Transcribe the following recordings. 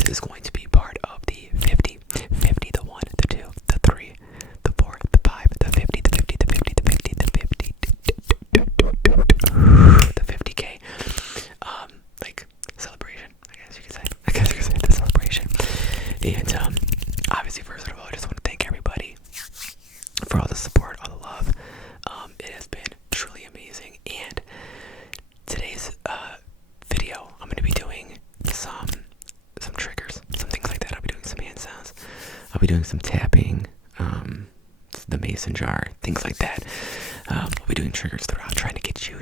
this is going to be part of the 50, the 1, the 2, the 3, the 4, the 5, the 50, the 50, the 50, the 50, the 50, the 50K, like, celebration, I guess you could say the celebration. And, obviously, first of all, I just want to thank everybody for all the support, all the love. It has been truly amazing. And today's video, I'm going to be doing some triggers, some things like that. I'll be doing some hand sounds. I'll be doing some tapping, the mason jar, things like that. I'll be doing triggers throughout, trying to get you.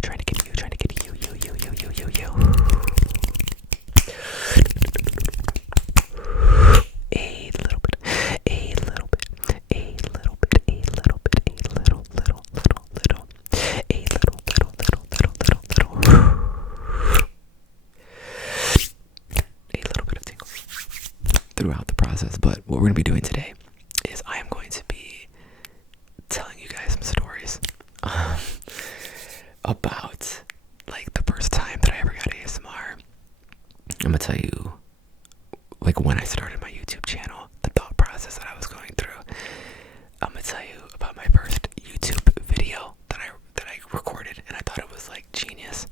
Throughout the process. But what we're going to be doing today is I am going to be telling you guys some stories about, like, the first time that I ever got ASMR. I'm going to tell you, like, when I started my YouTube channel, the thought process that I was going through. I'm going to tell you about my first YouTube video that I recorded, and I thought it was, like, genius,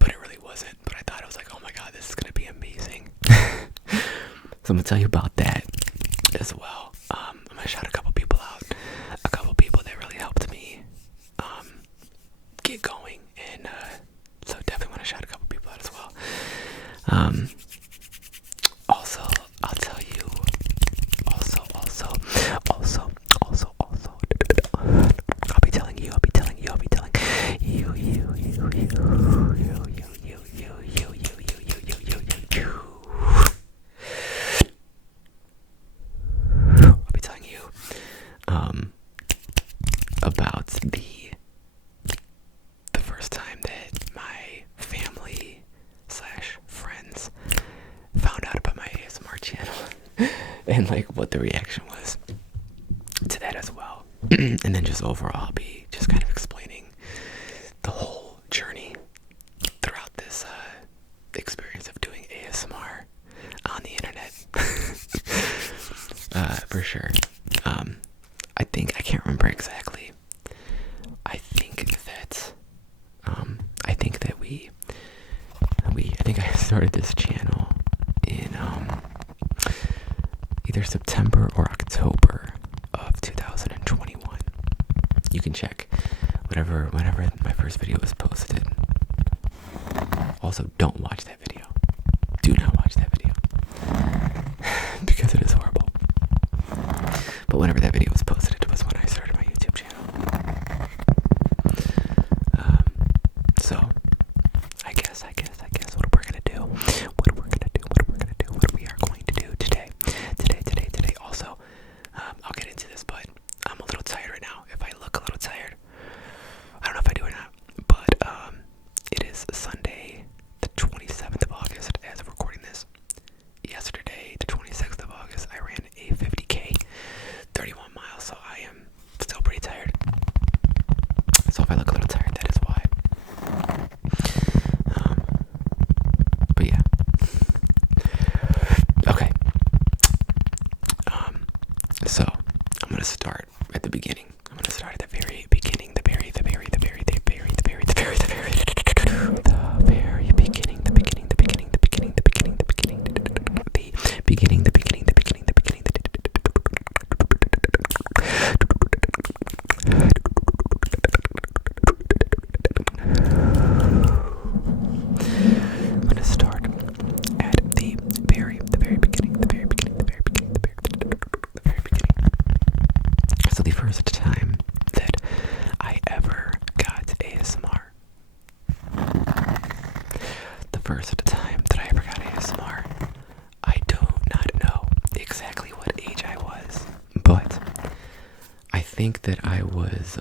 but it really wasn't. But I thought it was like, oh my god, this is going to be amazing. So I'm going to tell you about that as well. I'm going to shout a couple people out. A couple people that really helped me get going. And so definitely want to shout a couple people out as well. Also, I'll tell you. Also. I'll be telling you. About the first time that my family / friends found out about my ASMR channel and, like, what the reaction was to that as well. And then just overall, I'll be just kind of explaining the whole journey throughout this experience of doing ASMR on the internet. For sure. I can't remember exactly. I think I started this channel in either September or October of 2021. You can check whenever my first video was posted. Also, don't watch that video. Do not watch that video because it is horrible. But whenever that video was posted, it was when I started my YouTube channel. So I guess what we are going to do today. Also, I'll get into this, but I'm a little tired right now. If I look a little tired, I don't know if I do or not, but it is Sunday, the 27th of August, as of recording this. Yesterday, the 26th of August, I ran a 50K, 31 miles, so I am still pretty tired. So if I look a little tired, that is why. But yeah. Okay. So I'm going to start at the beginning. I'm going to start at the very beginning, the very beginning. I'm going to start at the very beginning. So the first time that I ever got ASMR. I do not know exactly what age I was, but I think that I was,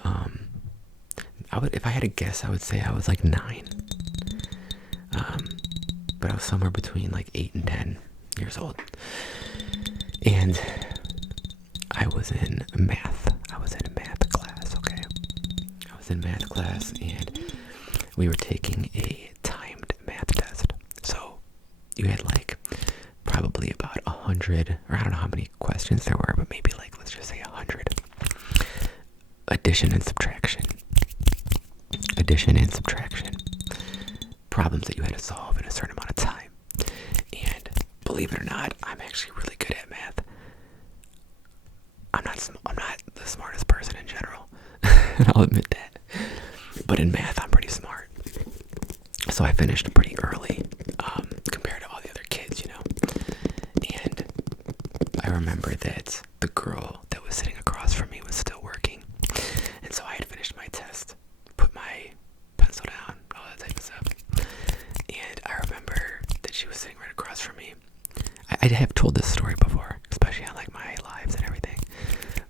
if I had to guess, I would say I was like 9. But I was somewhere between like 8 and 10 years old. And I was in math. Class, okay? I was in math class, and we were taking a timed math test. So you had like probably 100, or I don't know how many questions there were, but maybe like, let's just say 100. Addition and subtraction. Addition and subtraction. Problems that you had to solve in a certain amount of time. And believe it or not, I'm actually really good at math. I'm not the smartest person in general. And I'll admit that. But in math, I'm pretty smart. So I finished pretty early, compared to all the other kids, you know. And I remember that the girl that was sitting across from me was still working. And so I had finished my test, put my pencil down, all that type of stuff. And I remember that she was sitting right across from me. I have told this story before, especially on like my lives and everything.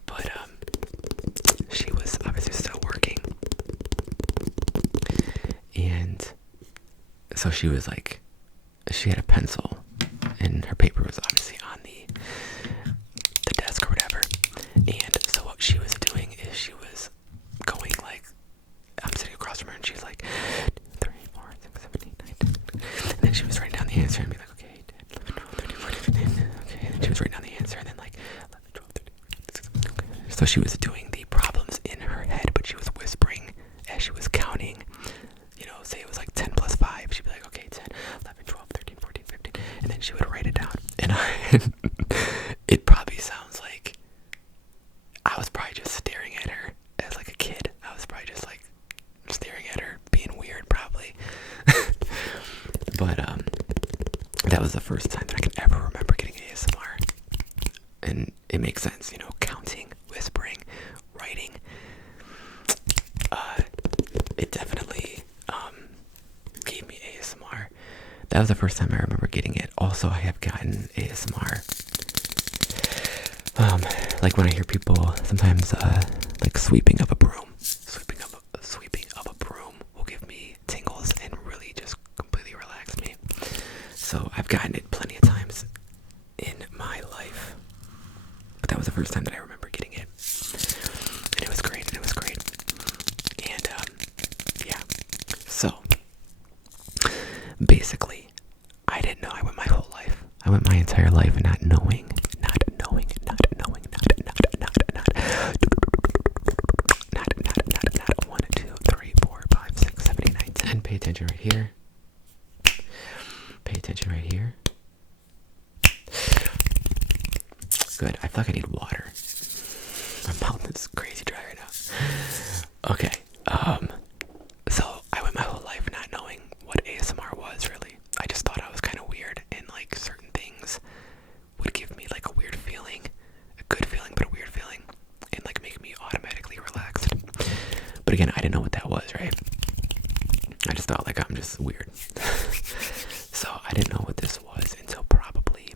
But she was obviously still working. And so she was like, she had a pencil and her paper was obviously on the desk or whatever. And so what she was doing is she was going like, I'm sitting across from her and she's like 3, 4, 6, 7, 8, 9, 10. And then she was writing down the answer and be like, okay, 10, 11, 12, 13, 14, 15. Okay, and then she was writing down the answer and then like 11, 12, 13, 14, 15. Okay. So she was doing the problems in her head, but she was whispering as she was counting. You know, say it was like 10 plus 5. She'd be like, okay, 10, 11, 12, 13, 14, 15. And then she would write it down. And it probably sounds like I was probably just staring at her as like a kid. I was probably just like staring at her, being weird probably. But that was the first time that I could ever remember getting ASMR. And it makes sense, you know, counting, whispering, writing. It definitely gave me ASMR. That was the first time I remember getting it. Also, I have gotten ASMR. Like when I hear people sometimes like sweeping of a broom. Sweeping of a broom will give me tingles and really just completely relax me. So I've gotten it plenty of times in my life. But that was the first time that I remember getting it. And it was great. And yeah. So basically, I didn't know. I went my whole life. I went my entire life not knowing. 1, 2, 3, 4, 5, 6, 7, 8, 9, 10. Pay attention right here. Pay attention right here. Good. I feel like I need water. My mouth is crazy dry right now. Okay. So I went my whole life not knowing what ASMR was really. I just thought I was kind of weird and like certain things would give me like a weird feeling, a good feeling but a weird feeling, and like make me automatically relaxed. But again, I didn't know what that was, right? I just thought like I'm just weird. So I didn't know what this was until probably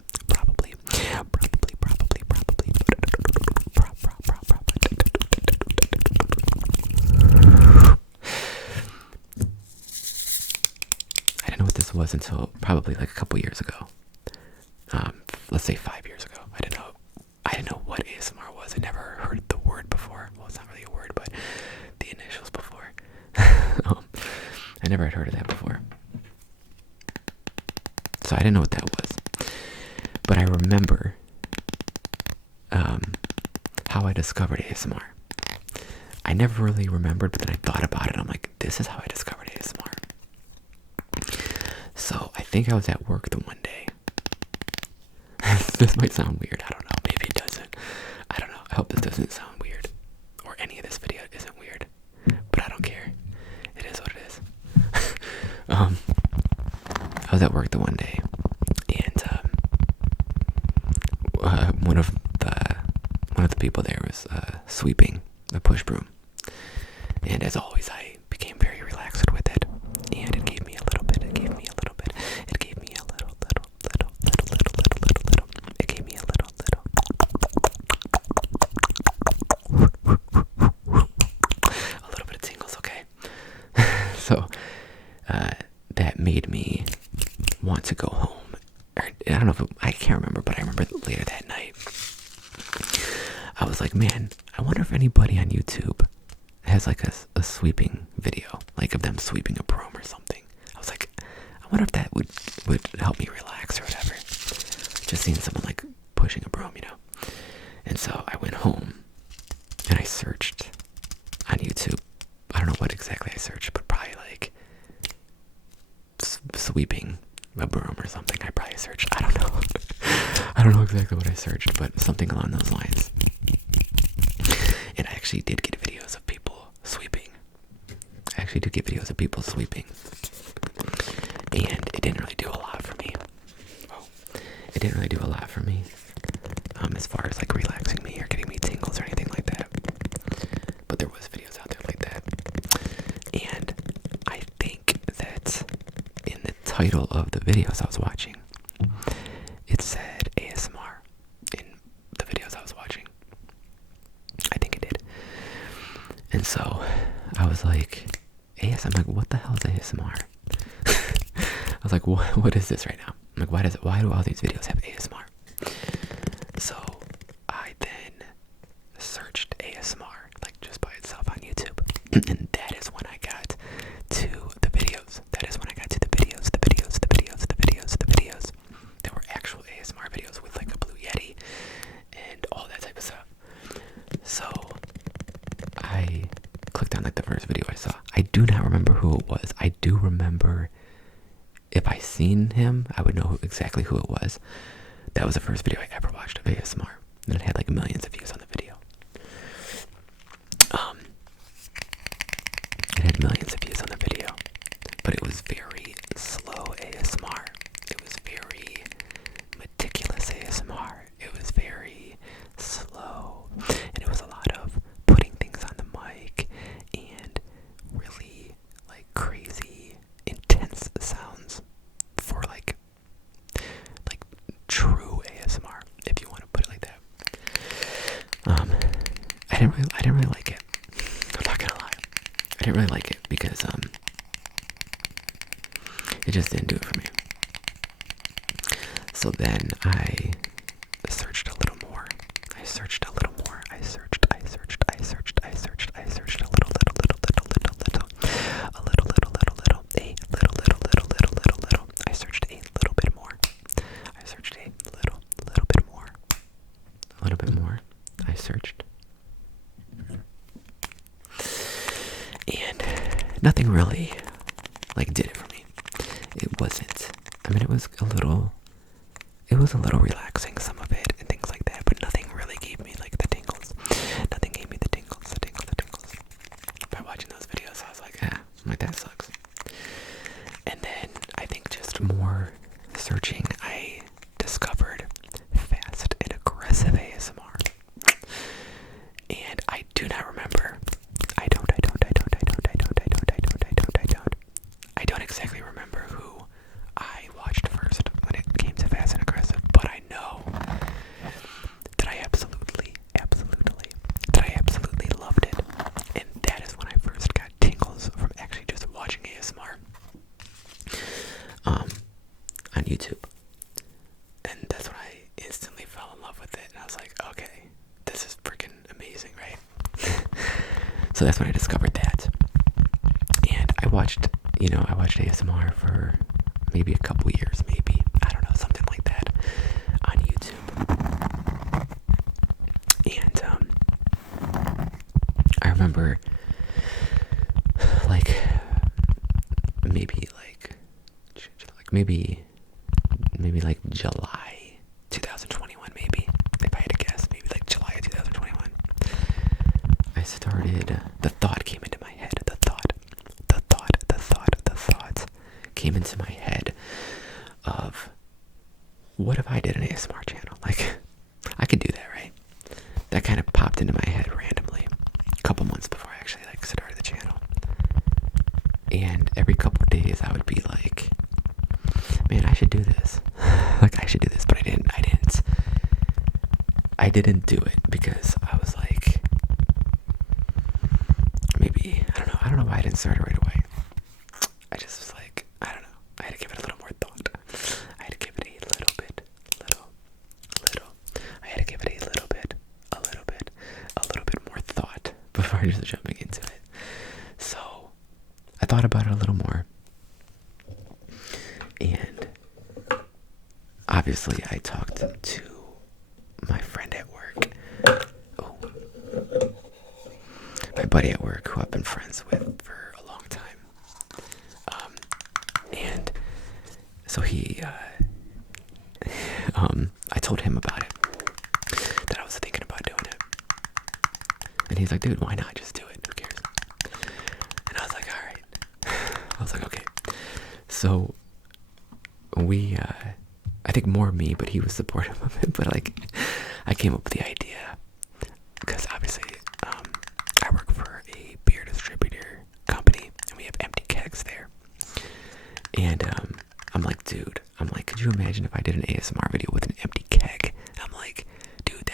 was until probably like a couple years ago. Let's say 5 years ago. I didn't know what ASMR was. I never heard the word before. Well, it's not really a word, but the initials before. I never had heard of that before. So I didn't know what that was. But I remember how I discovered ASMR. I never really remembered, but then I thought about it. I'm like, this is how I discovered ASMR. So I think I was at work the one day. This might sound weird. I don't know. Maybe it doesn't. I don't know. I hope this doesn't sound weird. Or any of this video isn't weird. But I don't care. It is what it is. I was at work the one day. And one of the people there was sweeping the push broom. And as always, I became very relaxed with it. And it gave me a little bit. It gave me a little bit. It gave me a little. It gave me a little. A little bit of tingles, okay? So, that made me want to go home. Or, I don't know I can't remember, but I remember later that night, I was like, man, I wonder if anybody on YouTube has like a sweeping video, like of them sweeping a broom or something. I was like, I wonder if that would help me relax or whatever. just seeing someone like pushing a broom, you know. And so I went home and I searched on YouTube. I don't know what exactly I searched, but probably like sweeping a broom or something. I probably searched. I don't know. I don't know exactly what I searched, but something along those lines. And I actually did get videos of people sweeping. And it didn't really do a lot for me. It didn't really do a lot for me. As far as like relaxing me or getting me tingles or anything like that. But there was videos out there like that. And I think that in the title of the videos I was watching, it said ASMR in the videos I was watching. I think it did. And so I was like, I'm like, what the hell is ASMR? I was like, what is this right now? I'm like, why do all these videos have ASMR? So I then searched ASMR, like just by itself on YouTube. And that is when I got to the videos. There were actual ASMR videos with like a blue Yeti and all that type of stuff. So I clicked on like the first video I saw. I do not remember who it was. I do remember if I seen him, I would know exactly who it was. That was the first video I ever watched of ASMR. And it had like millions of views on the video. It had millions of views on the video. But it was very slow ASMR. It was very meticulous ASMR. It was very slow. And it was a lot of putting things on the mic and really like crazy intense sounds for like true ASMR, if you want to put it like that. I didn't really like it. I'm not gonna lie. I didn't really like it because it just didn't do it for me. So then I searched a little more. I searched a little. And nothing really like did it for me. It wasn't. I mean, it was a little relaxing, some of it and things like that, but nothing really gave me like the tingles. Nothing gave me the tingles. By watching those videos, I was like, like that sucks. And then I think just more searching, I discovered fast and aggressive ASMR. And I do not remember. I don't exactly remember who I watched first when it came to fast and aggressive, but I know that I absolutely loved it. And that is when I first got tingles from actually just watching ASMR on YouTube. And that's when I instantly fell in love with it. And I was like, okay, this is freaking amazing, right? So that's when I discovered that. And I watched ASMR for maybe a couple years, maybe. I don't know, something like that on YouTube. And I remember maybe like July 2021, maybe. If I had to guess, maybe like July of 2021. I started, the thought came into my head. The thought came into my head of, what if I did an ASMR channel? Like, I could do that, right? That kind of popped into my head randomly a couple months before I actually like started the channel. And every couple days I would be like, man, I should do this. Like, I should do this, but I didn't do it because I was like, maybe, I don't know why I didn't start it right away. I just was like, I don't know. I had to give it a little more thought. I had to give it a little bit. I had to give it a little bit more thought before just jumping into it. So I thought about it a little more. And obviously I talked them to my friend at work. Oh, my buddy at work, who I've been friends with for a long time. And so I told him about it, that I was thinking about doing it. And he's like, dude, why not just do it? Who cares? And I was like, all right. I was like, okay. So I think more me, but he was supportive of it. But like, I came up with the idea because obviously, I work for a beer distributor company, and we have empty kegs there. And I'm like, dude, could you imagine if I did an ASMR video with an empty keg? I'm like, dude,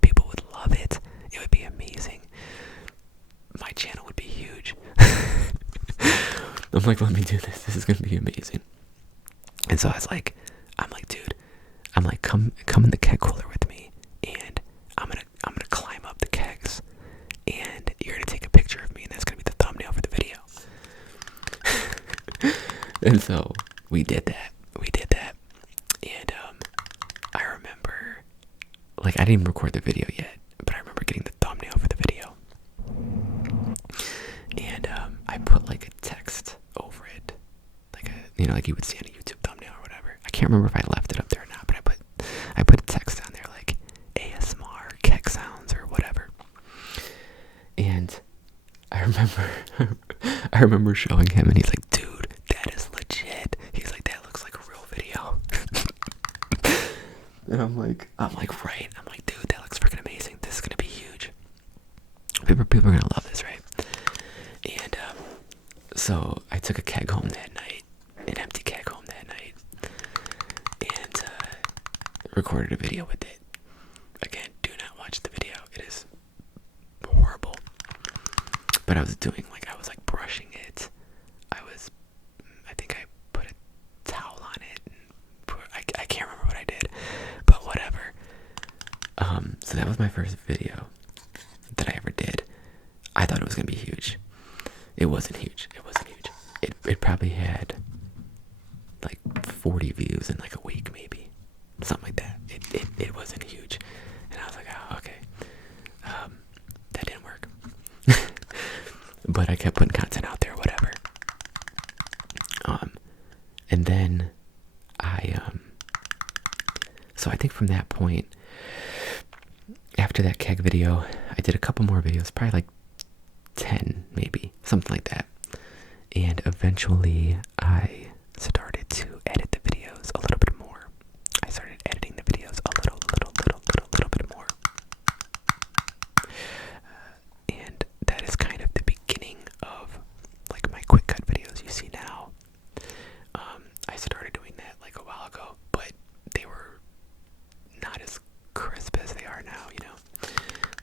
people would love it. It would be amazing. My channel would be huge. I'm like, let me do this. This is gonna be amazing. And so I'm like, dude, come in the keg cooler with me, and I'm gonna climb up the kegs, and you're gonna take a picture of me, and that's gonna be the thumbnail for the video. And so we did that. And I remember, like, I didn't even record the video yet, but I remember getting the thumbnail for the video. And I put like a text over it, like you would see on a YouTube thumbnail or whatever. I can't remember if I left it up there or not, but I put a text down there like ASMR keg sounds or whatever. And I remember showing him, and he's like, dude, that is legit. He's like, that looks like a real video. And I'm like, right. I'm like, dude, that looks freaking amazing. This is gonna be huge. People are gonna love this, right? And so I took a keg home that night, an empty keg home that night, and recorded a video with it. Again, do not watch the video. It is horrible. But I was brushing it. I think I put a towel on it. I can't remember what I did, but whatever. So that was my first video that I ever did. I thought it was gonna be huge. It wasn't huge. It probably had like 40 views in like a week, maybe something like that. It wasn't huge, and I was like, oh, okay. That didn't work. But I kept putting content out there, whatever. And then so I think from that point, after that keg video, I did a couple more videos, probably like 10, maybe, something like that. And eventually I started to edit the videos a little bit more. I started editing the videos a little bit more. And that is kind of the beginning of like my quick cut videos you see now. I started doing that like a while ago, but they were not as crisp as they are now, you know.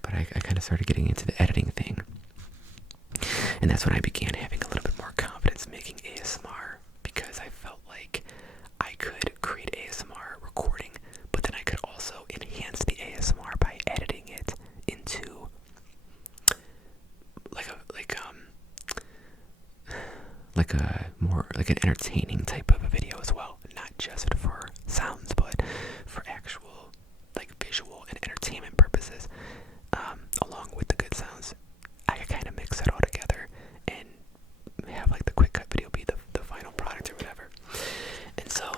But I kind of started getting into the editing thing. And that's when I began having a little bit more confidence making ASMR, because I felt like I could create ASMR recording, but then I could also enhance the ASMR by editing it into like an entertaining type of a video as well, not just for sounds, but for actual like visual and entertainment purposes, along with the good sounds. I could kind of mix it all together and have like the quick cut video be the final product or whatever. And so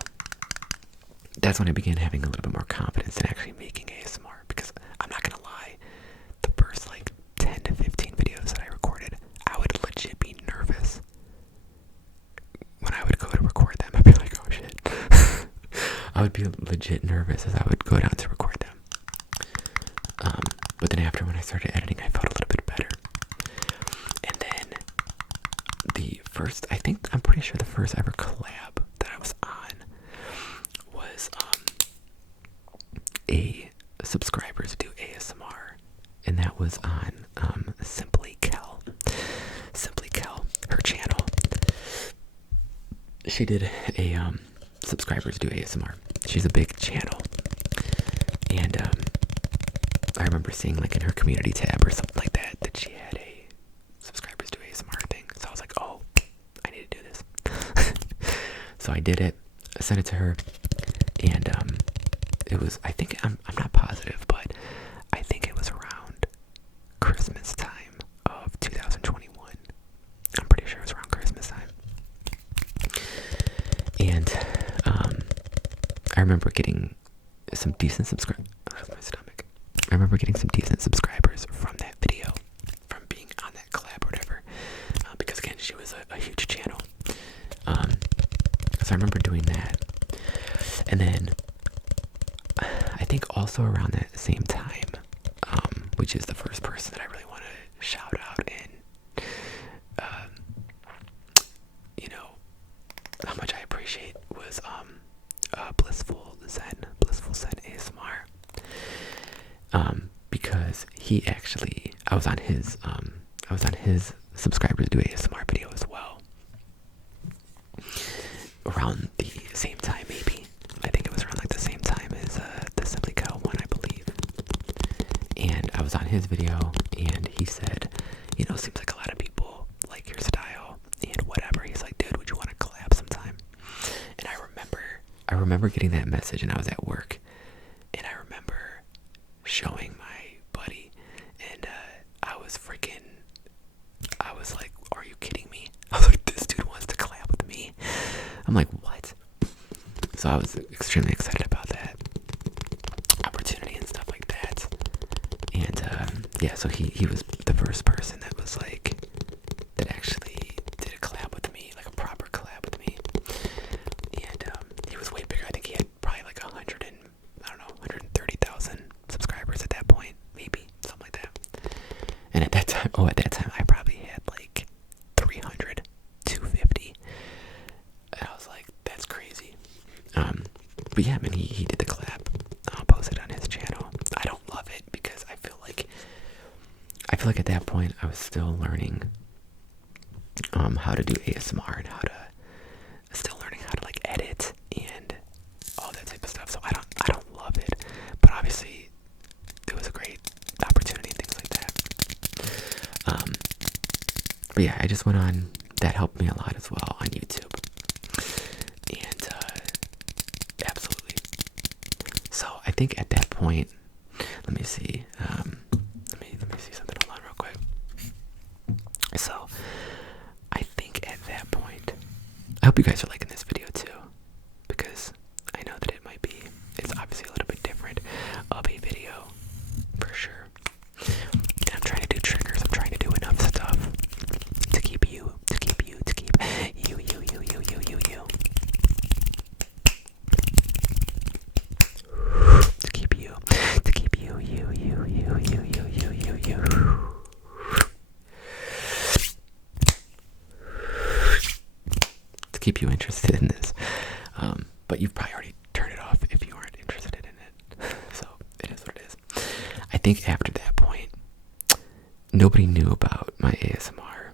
that's when I began having a little bit more confidence in actually making ASMR, because I'm not gonna lie, the first like 10 to 15 videos that I recorded, I would legit be nervous when I would go to record them. I'd be like, oh shit. I would be legit nervous as I would go down to record them. But then after, when I started editing, I felt a little bit better. And then I'm pretty sure the first ever collab that I was on was a subscribers do ASMR, and that was on Simply Kel, her channel. She did a subscribers do ASMR. She's a big channel, and I remember seeing like in her community tab or something like that she had a subscribers do ASMR thing. So I was like, oh, I need to do this. So I did it, I sent it to her, and it was, I think, I'm not positive, but I think it was around Christmas time of 2021. I'm pretty sure it was around Christmas time. And I remember getting some decent subscribers. My stomach. I remember getting some decent subscribers from that video, from being on that collab or whatever. Because again, she was a huge channel. So I remember doing that. And then I think also around that same time, which is the first person that I really want to shout out and, you know, how much I appreciate was Blissful Zen ASMR. Because he actually, I was on his subscribers do ASMR video as well. Around the same time, maybe. I think it was around like the same time as the Simply Cow one, I believe. And I was on his video, and he said, you know, seems like a lot of people like your style and whatever. He's like, dude, would you want to collab sometime? And I remember getting that message, and I was at work, and I remember showing my buddy, and I was like, are you kidding me? I was like, this dude wants to collab with me. I'm like, what? So I was extremely excited about that opportunity and stuff like that. And yeah, so he was the first person that was like, that actually did a collab with me, like a proper collab with me. And he was way bigger. I think he had probably like 130,000 subscribers at that point, maybe something like that. And at that time, I probably had like 300, 250. And I was like, that's crazy. But yeah, man, he did the collab. I'll post it on his channel. I don't love it because I feel like at that point I was still learning how to do ASMR and still learning how to like edit and all that type of stuff. So I don't love it, but obviously it was a great opportunity and things like that. But yeah, I just went on. That helped me a lot as well on YouTube. And absolutely. So I think at that point, let me see. Let me see something. Hold on real quick. So I think at that point, I hope you guys are liking this video too, because I know that it's obviously a little bit different of a video for sure. And I'm trying to do triggers. I'm trying to do enough stuff to keep you. To keep you interested in this. But you've probably already turned it off if you aren't interested in it. So it is what it is. I think after that point, nobody knew about my ASMR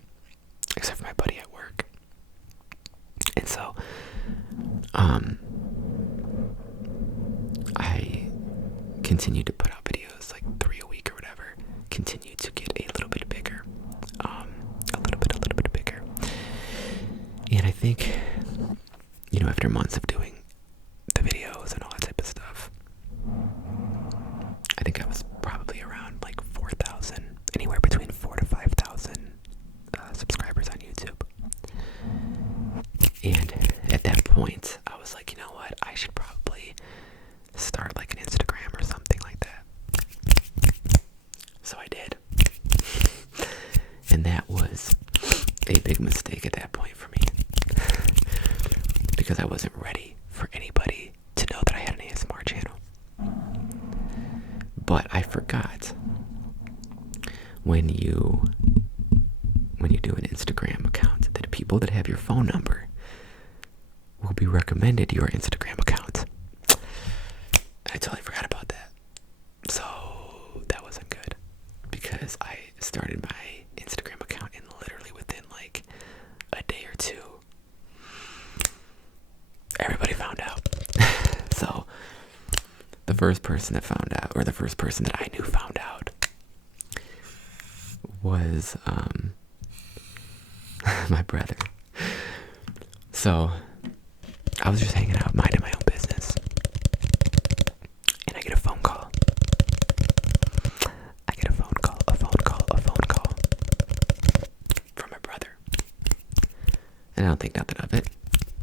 except for my buddy at work. And so I continued to put out videos like 3 a week or whatever, continued to get a little bit bigger, a little bit bigger. And I think, you know, after months of doing the videos and all that type of stuff, I think I was probably around like 4,000, anywhere between 4,000 to 5,000 subscribers on YouTube. And at that point, I was like, you know what? I should probably start like an Instagram or something like that. So I did. And that was a big mistake at that point for me. Because I wasn't ready for anybody to know that I had an ASMR channel. But I forgot, when you do an Instagram account, that people that have your phone number will be recommended your Instagram account. I totally forgot about that. So that wasn't good, because I started my Instagram account and literally within like a day or two, everybody found out. So the first person that found out, or the first person that I knew found out, was my brother. So I was just hanging out, minding my own business, And I don't think nothing of it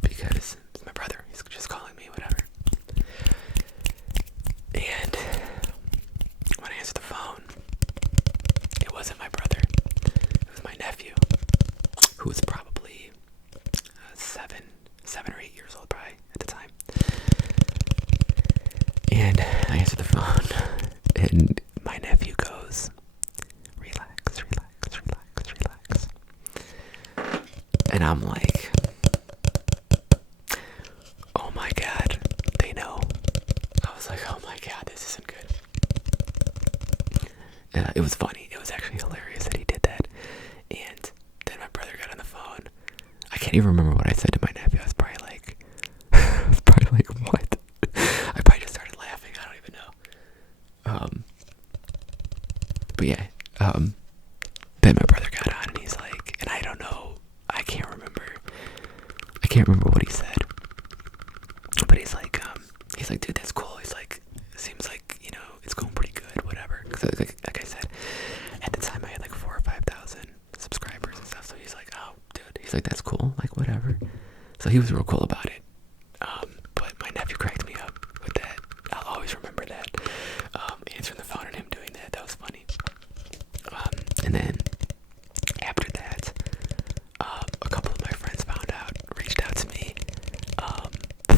because it's my brother. He's just calling me, whatever. And when I answered the phone, it wasn't my brother. It was my nephew, who was probably 7 or 8 years old, probably at the time. And I answered the phone, and my nephew goes, "Relax, relax, relax, relax." And I'm like, oh my God, they know. I was like, oh my God, this isn't good. It was funny. It was actually hilarious that he did that. And then my brother got on the phone. I can't even remember what I said to my nephew. I was probably like, what? I probably just started laughing. I don't even know. But yeah, then my brother got on and he's like, and I don't know, I can't remember what he said, but he's like, dude, that's cool. He's like, seems like, it's going pretty good, whatever. Cause like I said, at the time I had like 4,000 or 5,000 subscribers and stuff. So he's like, oh, dude, he's like, that's cool, like whatever. So he was real cool about it. But my nephew cracked me up with that. I'll always remember that. Answering the phone and him doing that. That was funny. And then after that, a couple of my friends reached out to me,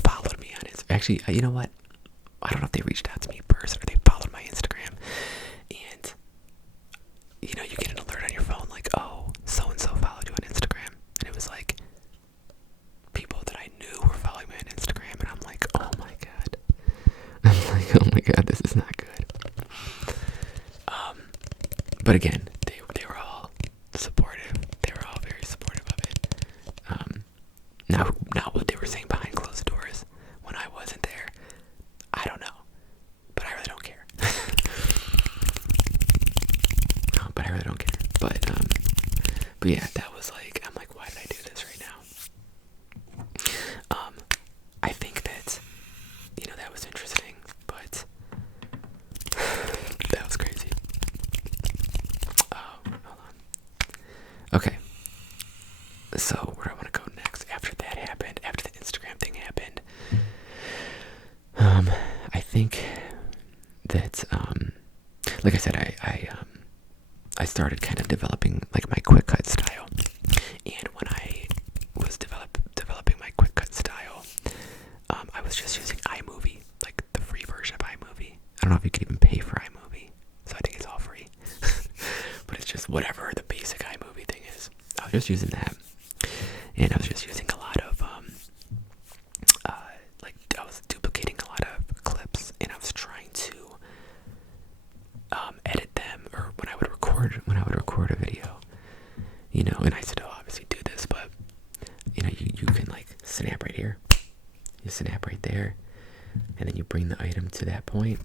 followed me on Instagram. Actually, you know what? I don't know if they reached out to me first or they followed my Instagram. And, you get an alert on your phone like, oh, so-and-so followed you on Instagram. And it was like, people that I knew were following me on Instagram. And I'm like, oh my God. I'm like, oh my God, this is not good. But again, they were all supportive. They were all very supportive of it. Now what they were saying behind closed doors when I wasn't there, I don't know. But I really don't care. But I really don't care. But yeah, that was like, I'm like, why did I do this right now? I think that, that was interesting, but that was crazy. Hold on. Okay. So where do I want to go next? After that happened, after the Instagram thing happened, I think that, like I said, I started kind of developing like my quick cut style, and when I was developing my quick cut style, I was just using iMovie, like the free version of iMovie. I don't know if you can even pay for iMovie, so I think it's all free. But it's just whatever the basic iMovie thing is. I was just using that, and I was just using a lot of I was duplicating a lot of clips, and I was trying to edit them, or when I would record a video, and I still obviously do this, but you can like snap right here, you snap right there, and then you bring the item to that point,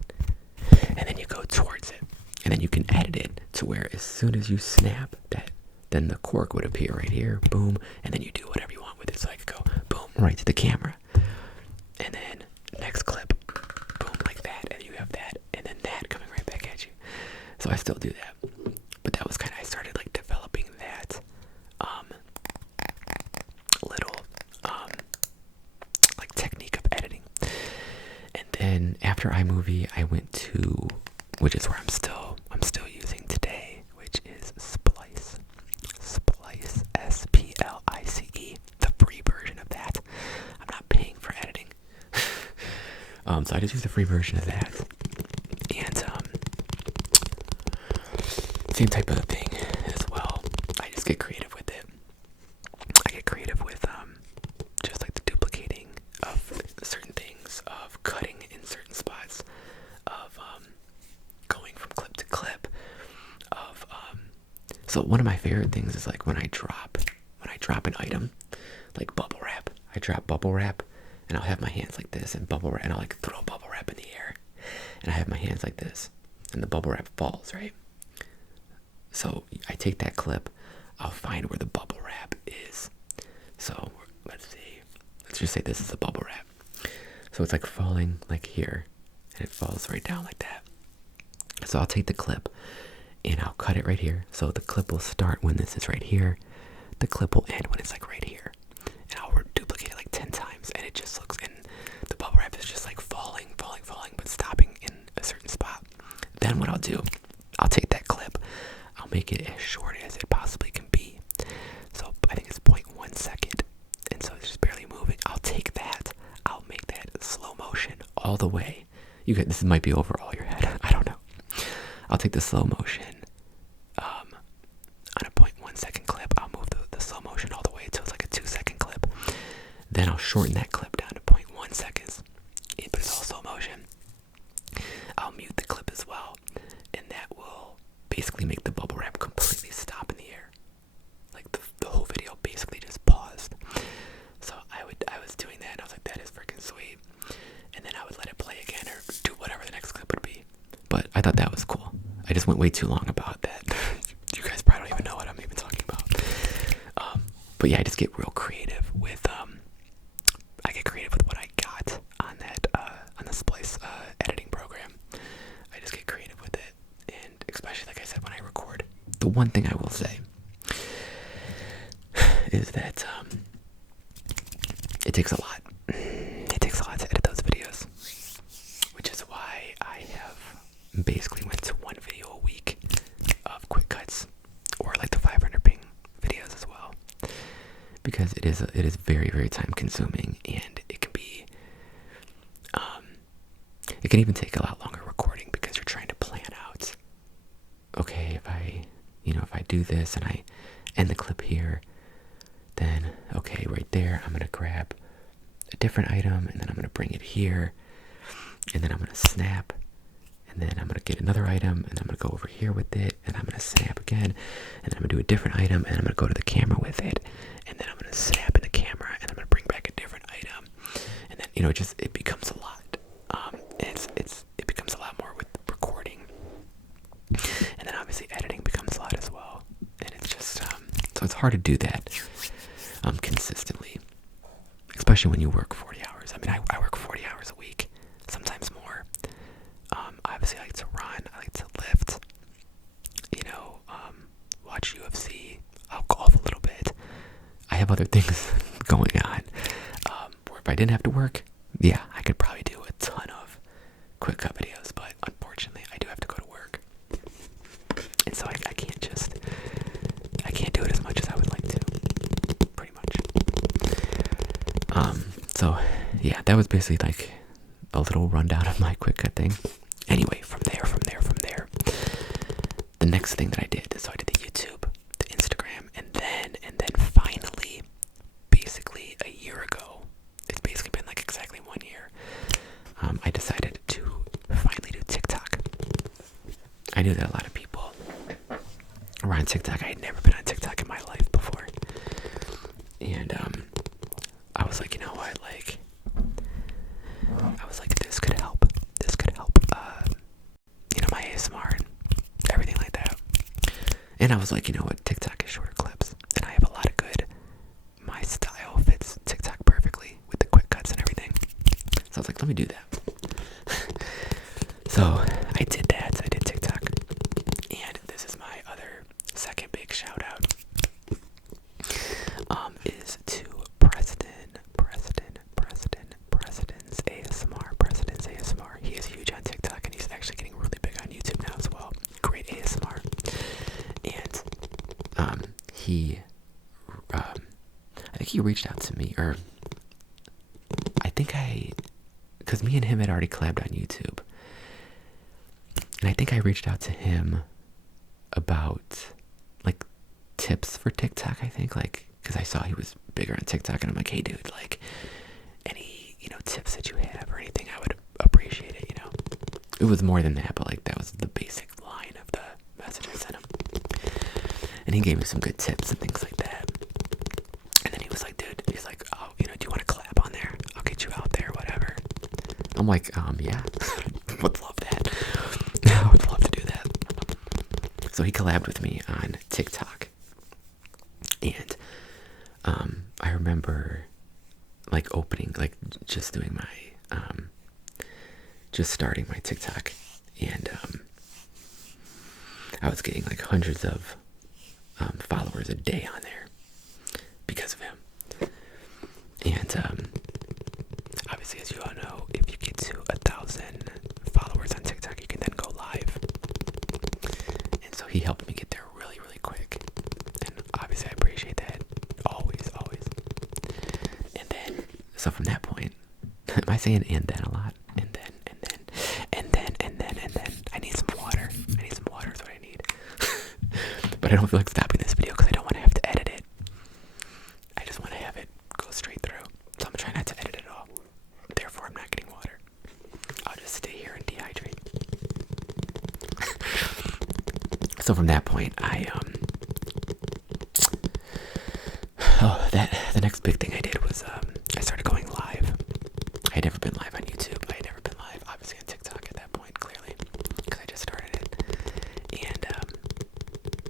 and then you go towards it, and then you can edit it to where as soon as you snap that, then the cork would appear right here, boom, and then you do whatever you want with it. So I could go boom right to the camera, and then next clip, boom, like that, and you have that, and then that coming right back at you. So I still do that, but that was kind of, I started like developing that little like technique of editing. And then after iMovie, I went to, which is where I'm still using today, which is Splice. Splice, Splice, the free version of that. I'm not paying for editing. So I just use the free version of that. And same type of thing as well. I just get creative with it. I get creative with just like the duplicating of certain things, of cutting in certain spots, of going from clip to clip, of so one of my favorite things is like when I drop an item, like bubble wrap. I drop bubble wrap, and I'll have my hands like this, and bubble wrap, and I'll like throw bubble wrap in the air, and I have my hands like this, and the bubble wrap falls, right? So I take that clip, I'll find where the bubble wrap is. So let's see, let's just say this is a bubble wrap. So it's like falling like here, and it falls right down like that. So I'll take the clip, and I'll cut it right here. So the clip will start when this is right here. The clip will end when it's like right here. and I'll duplicate it like 10 times, and it just looks, and the bubble wrap is just like falling, but stopping in a certain spot. Then what I'll do, I'll take that clip, I'll make it as short as it possibly can be. So I think it's 0.1 second, and so it's just barely moving. I'll take that, I'll make that slow motion all the way. This might be over all your head, I don't know. I'll take the slow motion on a 0.1 second clip. I'll move the slow motion all the way until it's like a 2-second clip. Then I'll shorten that clip down to 0.1 seconds. But it's all slow motion. I'll mute the clip as well, and that will basically make the bubble wrap completely stop in the air. Like the whole video basically just paused. So I was doing that, and I was like, that is freaking sweet. And then I would let it play again or do whatever the next clip would be. But I thought that was cool. I just went way too long about that. You guys probably don't even know what I'm even talking about. But yeah, I just get real creative with what I got on that on the Splice editing program. I just get creative with it, and especially like I said, when I record. The one thing I will say is that it takes a lot. It takes a lot to edit those videos, which is why I have basically went to one video a week of quick cuts, or like the 500 ping videos as well, because it is very, very time consuming, and it can be it can even take a lot longer recording because you're trying to plan out, okay, if I do this and I end the clip here, then okay, right there I'm gonna grab a different item, and then I'm gonna bring it here, and then I'm gonna snap, and then I'm gonna get another item, and I'm gonna go over here with it, and I'm gonna snap again, and then I'm gonna do a different item, and I'm gonna go to the camera with it, and then I'm gonna snap in the camera, and I'm gonna bring back a different item, and then it becomes a lot. It becomes a lot more with recording, and then obviously editing becomes a lot as well, and it's just so it's hard to do that consistently, especially when you work 40 hours. I mean, I work 40 hours a week, sometimes more. Obviously I like to run, I like to lift, watch UFC, I'll golf a little bit. I have other things going on, where if I didn't have to work, yeah, I could probably do a ton of quick cut videos, but unfortunately I do have to go to work, and so I can't do it as much as I would like to, pretty much. So yeah, that was basically like a little rundown of my quick cut thing. Anyway, from there, the next thing that I did, so I did the YouTube, the Instagram, and then finally, basically a year ago, it's basically been like exactly 1 year, I decided to finally do TikTok. I knew that a lot of people were on TikTok. I had never been on TikTok in my life before, and I was like, you know what, this could help, my ASMR and everything like that. And I was like, you know what, TikTok is shorter clips, and I have a lot of my style fits TikTok perfectly with the quick cuts and everything. So I was like, let me do that. So I did that, I did TikTok, and this is my other second big shout out, is to Preston's ASMR. He is huge on TikTok, and he's actually getting really big on YouTube now as well. Great ASMR. And I think he reached out to me, or because me and him had already collabed on YouTube, and I think I reached out to him about like tips for TikTok, I think, because I saw he was bigger on TikTok, and I'm like, hey dude, any tips that you have or anything, I would appreciate it. It was more than that, but that was the basic line of the message I sent him, and he gave me some good tips and things like that. And then he was like, dude, he's like, oh, do you want to collab on there? I'll get you out there, whatever. I'm like, yeah, would love that. I would love to do that. So he collabed with me on TikTok, and I remember opening, just doing my just starting my TikTok, and I was getting hundreds of followers a day on there because of him. So from that point, am I saying and then a lot? And then. I need some water. Is what I need. But I don't feel like stopping this video because I don't want to have to edit it. I just want to have it go straight through. So I'm trying not to edit it all. Therefore, I'm not getting water. I'll just stay here and dehydrate. So from that point, the next big thing I did was I started going live. I had never been live on YouTube. I had never been live, obviously, on TikTok at that point, clearly, because I just started it. And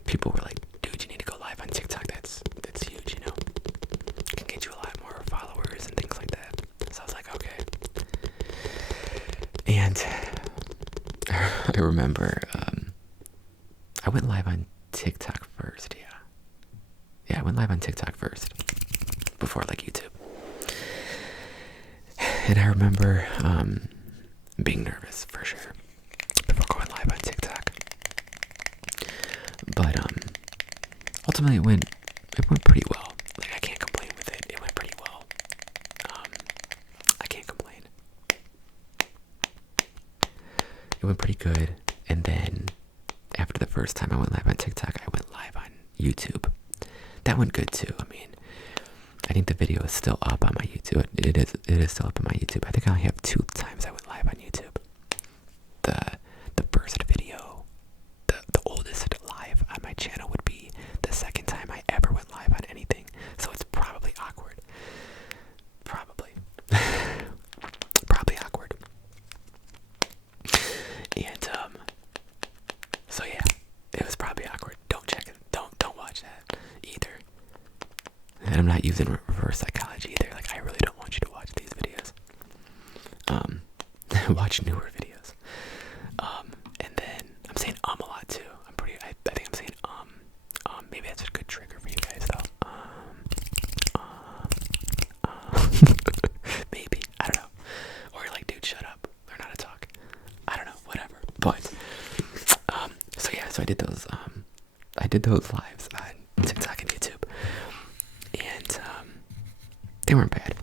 people were like, "Dude, you need to go live on TikTok. That's huge, you know. It can get you a lot more followers and things like that." So I was like, "Okay." And I remember I went live on TikTok first. Yeah, I went live on TikTok first before like YouTube. And I remember being nervous for sure before going live on TikTok. But ultimately it went pretty well. Like I can't complain with it. It went pretty well. I can't complain. It went pretty good. And then after the first time I went live on TikTok, I went live on YouTube. That went good too. I mean, I think the video is still up on my YouTube. It is still up on my YouTube. I think I only have 2 times I went live on YouTube. The first video, the oldest live on my channel would be the second time I ever went live on anything. So it's probably awkward. Probably. Probably awkward. And so yeah, it was probably awkward. Don't check it. Don't watch that either. And I'm not using reverse psychology either. Like, I really don't want you to watch these videos. Watch newer videos. And then I'm saying a lot too. I think I'm saying maybe that's a good trigger for you guys though. Maybe. I don't know. Or you're like, dude, shut up. Learn how to talk. I don't know. Whatever. But so yeah, so I did those lives on TikTok and YouTube. And they weren't bad.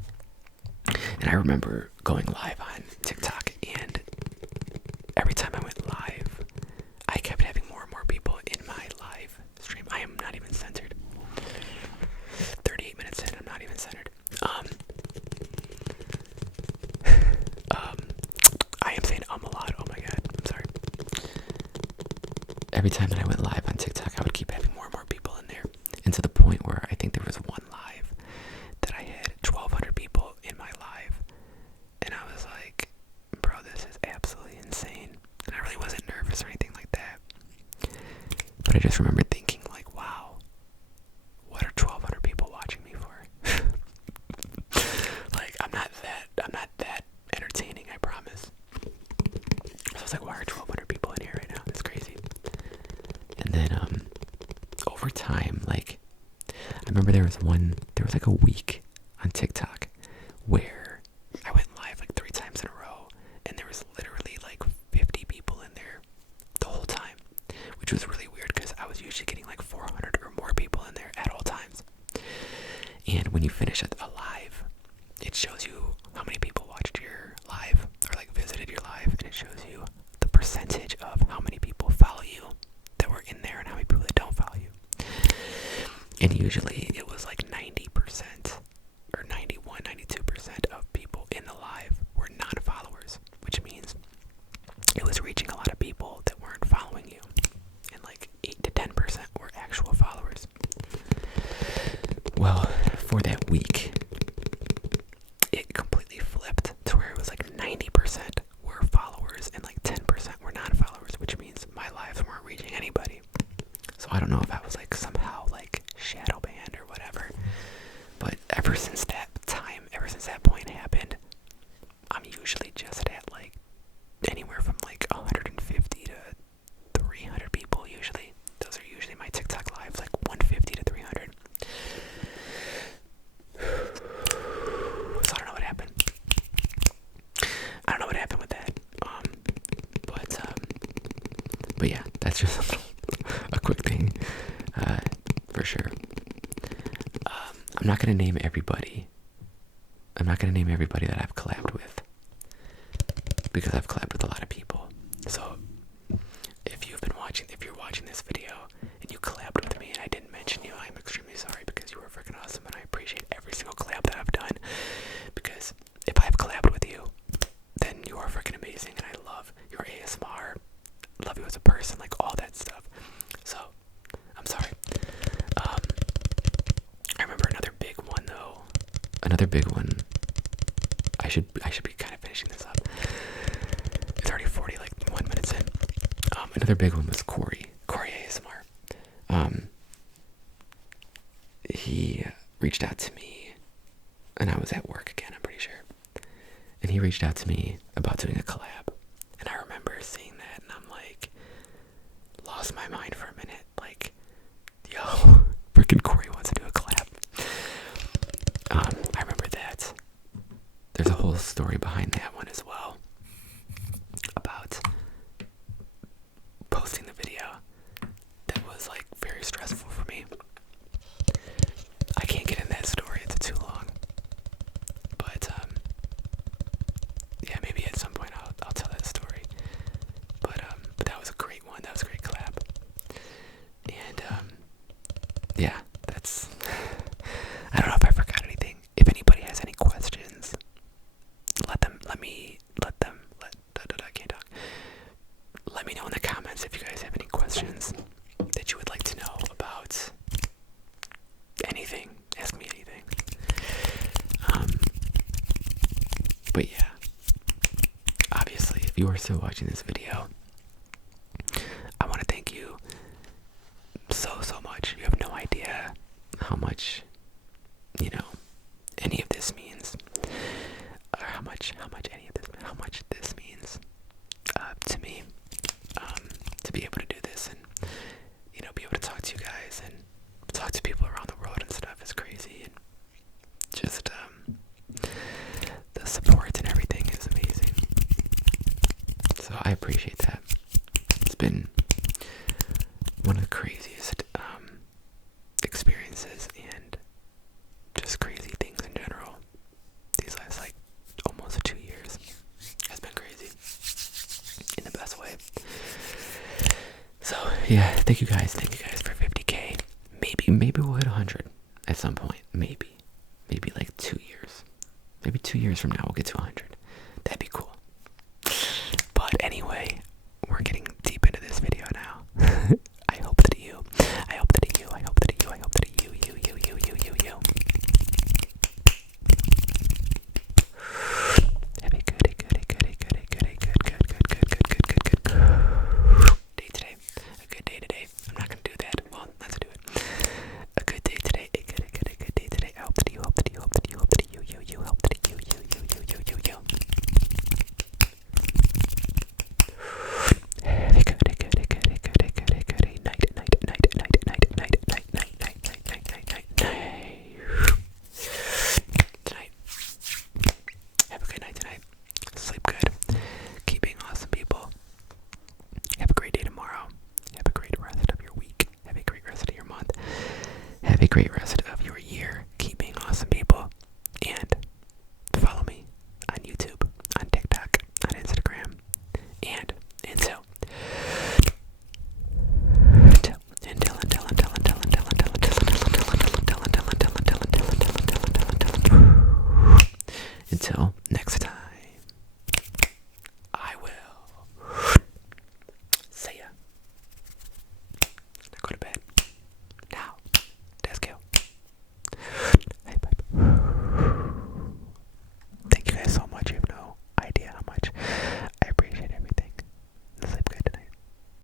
And I remember going live on TikTok, and every time I went live, I kept having more and more people in my live stream. I am not even centered. 38 minutes in, I'm not even centered. I am saying a lot. Oh my god, I'm sorry. Every time that I went live on TikTok, I would keep having more and more people in there. And to the point where I think there was one live that I had 1,200 people in my live. And I was like, bro, this is absolutely insane. And I really wasn't nervous or anything like that. But I just remember thinking, like, wow, what are 1,200 people watching me for? Like, I'm not that entertaining, I promise. So I was like, why are 1,200 people in here right now? It's crazy. And then, over time, like, I remember there was like a week on TikTok where I went live like 3 times in a row, and there was literally like 50 people in there the whole time, which was really weird because I was usually getting like 400 or more people in there at all times. And when you finish a live, it shows you how many people watched your live or like visited your live, and it shows you the percentage of how many people follow you that were in there and how many people that don't follow you. And usually it was like 90% or 91, 92% of people in the live were non-followers, which means it was reaching a lot of people that weren't following you. And like 8 to 10% were actual followers. Well, for that week, it completely flipped to where it was like 90% were followers and like 10% were non-followers, which means my lives weren't reaching anybody. So I don't know if I was like somehow like shadow banned or whatever, but ever since that point happened, I'm usually just at like anywhere from like 150 to 300 people usually. Those are usually my TikTok lives, like 150 to 300. So I don't know what happened. I don't know what happened with that. But yeah, that's just a quick thing, for sure. I'm not gonna name everybody I'm not gonna name everybody that I've collabed with, because I've collabed with a lot of people. So if you're watching this video and you collabed with me and I didn't mention you, I'm extremely sorry, because you were freaking awesome and I appreciate every single collab that I've done. Because if I've collabed with you, then you are freaking amazing and I love your ASMR, love you as a person, like all that stuff. So I'm sorry. I remember another big one though. Another big one. I should be kind of finishing this up. It's already 1 minute in. Another big one was Corey ASMR. He reached out to me, and I was at work again, I'm pretty sure. And he reached out to me about doing a collab. And I remember seeing that, and I'm like, lost my mind for a minute. Like, yo, freaking Corey wants to do a collab. I remember that. There's a whole story behind that one as well, about posting the video that was like very stressful for me. I can't get in that story, it's too long. But yeah, maybe at some point I'll tell that story. But that was a great one. That was a great collab. And yeah, that's I don't know if I forgot anything. If anybody has any questions, let me know in the comments if you guys have any questions that you would like to know about anything. Ask me anything. But yeah, obviously, if you are still watching this video, I want to thank you so much. You have no idea how much, any of this means, or how much this means to me, to be able to do this and be able to talk to you guys and talk to people around the world and stuff is crazy. And just the support and everything is amazing. So I appreciate that. It's been one of the craziest experiences and just crazy things in general. These last almost 2 years has been crazy in the best way. So yeah, thank you guys for 50K. Maybe we'll hit 100 at some point. Maybe like 2 years. Maybe 2 years from now we'll get to 100. That'd be cool. But anyway, we're getting deep into this video now. I hope that you have a good day today. A good day today. I'm not gonna do that. Well, let's do it. A good day today. A good day today. I hope that you help that you. Have a good night tonight. Sleep good. Keep being awesome, people. Have a great day tomorrow. Have a great rest of your week. Have a great rest of your month. Have a great rest of your year. Keep being awesome, people. And follow me on YouTube, on TikTok, on Instagram. And until next time.